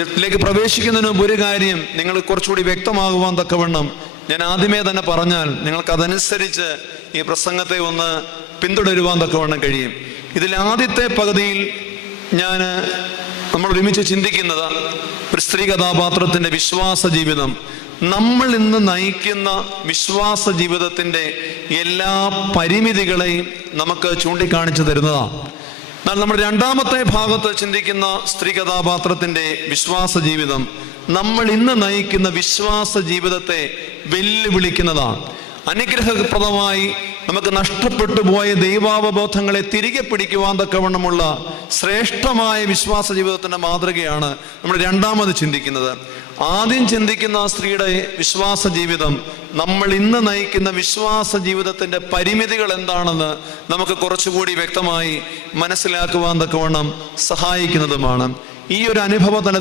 ഇതിലേക്ക് പ്രവേശിക്കുന്നതിന് മുമ്പ് ഒരു കാര്യം നിങ്ങൾ കുറച്ചുകൂടി വ്യക്തമാകുവാൻ തക്കവണ്ണം ഞാൻ ആദ്യമേ തന്നെ പറഞ്ഞാൽ നിങ്ങൾക്കതനുസരിച്ച് ഈ പ്രസംഗത്തെ ഒന്ന് പിന്തുടരുവാൻ തക്കവണ്ണം കഴിയും. ഇതിൽ ആദ്യത്തെ പകുതിയിൽ നമ്മൾ ഒരുമിച്ച് ചിന്തിക്കുന്നത് ഒരു സ്ത്രീ കഥാപാത്രത്തിൻ്റെ വിശ്വാസ ജീവിതം, നമ്മൾ ഇന്ന് നയിക്കുന്ന വിശ്വാസ ജീവിതത്തിൻ്റെ എല്ലാ പരിമിതികളെയും നമുക്ക് ചൂണ്ടിക്കാണിച്ചു തരുന്നതാണ്. എന്നാൽ നമ്മൾ രണ്ടാമത്തെ ഭാഗത്ത് ചിന്തിക്കുന്ന സ്ത്രീ കഥാപാത്രത്തിൻ്റെ വിശ്വാസ ജീവിതം നമ്മൾ ഇന്ന് നയിക്കുന്ന വിശ്വാസ ജീവിതത്തെ വെല്ലുവിളിക്കുന്നതാണ്. അനുഗ്രഹപ്രദമായി നമുക്ക് നഷ്ടപ്പെട്ടു പോയ ദൈവാവബോധങ്ങളെ തിരികെ പിടിക്കുവാൻ തക്കവണ്ണമുള്ള ശ്രേഷ്ഠമായ വിശ്വാസ ജീവിതത്തിൻ്റെ മാതൃകയാണ് നമ്മൾ രണ്ടാമത് ചിന്തിക്കുന്നത്. ആദ്യം ചിന്തിക്കുന്ന സ്ത്രീയുടെ വിശ്വാസ ജീവിതം നമ്മൾ ഇന്ന് നയിക്കുന്ന വിശ്വാസ ജീവിതത്തിൻ്റെ പരിമിതികൾ എന്താണെന്ന് നമുക്ക് കുറച്ചുകൂടി വ്യക്തമായി മനസ്സിലാക്കുവാൻ തക്കവണ്ണം സഹായിക്കുന്നതുമാണ്. ഈ ഒരു അനുഭവ തലത്തിൽ